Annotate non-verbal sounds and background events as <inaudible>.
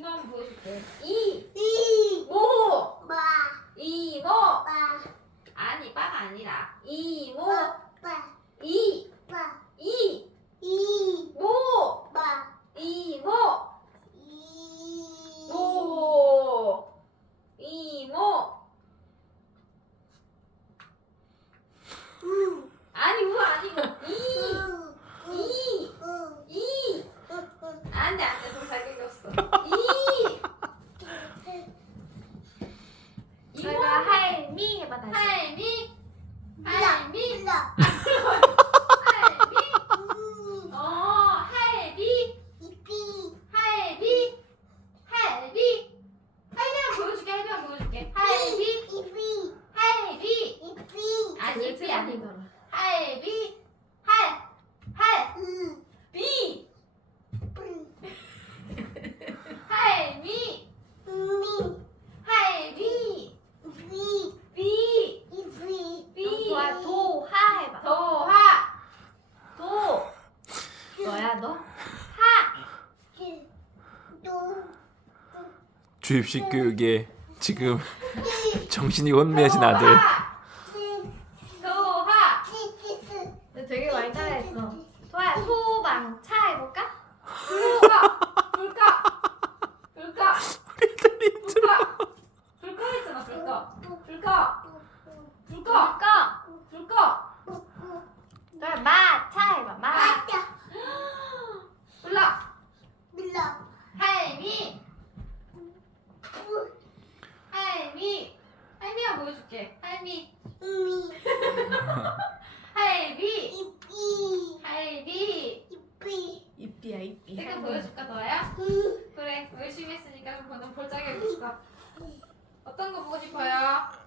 이만 보여줄게. 이. 이. 모. 마, 이모. 마, 아니, 빠가 아니라. 이모, 마, 이, 마, 이, 이, 모, 마, 이모, 이, 모, 이모. 아니, 우 아니고. 이, 우, 이, 우, 이. 우, 우, 안 돼, 안 돼. 동사 할미, 음, 어, 할비, 이삐, 할비, 할비. 할비만 보여줄게, 할비만 보여줄게. 할비, 이삐, 할비. 이삐, 아니, 그치, 삐 아니고. 할비, 할, 할, 음, 비, 뿔, 할미, 미, 할비, 비, 비, 이삐, 비. 도하 도하 해봐. 도하, 도, 너야 너? 주입식 교육에 지금 <laughs> 정신이 혼미해진 아들. 치스. 너 되게 많이 따라했어. 도야 소방차 해볼까? 불가, 불가, 불가, 불가, 불가 했잖아, 불가, 불가, 불가, 꺼. 불가. 도야 마차 해봐. 마. 맞다. 불라, 밀어. 할미, 우, 할미, 할미야 보여줄게. 할미, 미, 할미, 이삐, 할미. 이삐. 이삐야 이삐. 이거 보여줄까 너야? 음, 그래, 열심히 했으니까 그럼 너는 볼 자격 있어. 어떤 거 보고 싶어요?